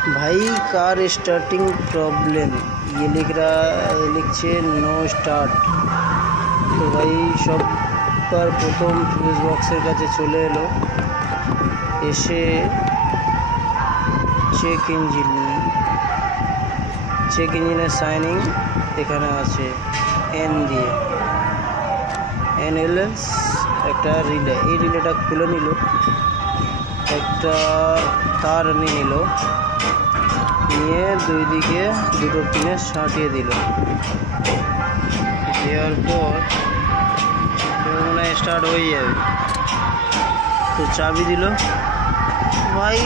भाई car starting problem ये लिखছে नो स्टार्ट। तो भाई সবার প্রথম ফিউজ বক্সের কাছে চলে এলো, এসে চেক ইঞ্জিনের সাইনিং এখানে আছে এন দিয়ে, এনএলএস একটা রিলে, এই রিলেটা খুলে নিল, একটা তার নিয়ে নিল, নিয়ে দুই দিকে দুটো পিনে সাঁটিয়ে দিল, দেওয়ার পর মনে হয় স্টার্ট হয়ে যাবে। তো চাবি দিল ভাই।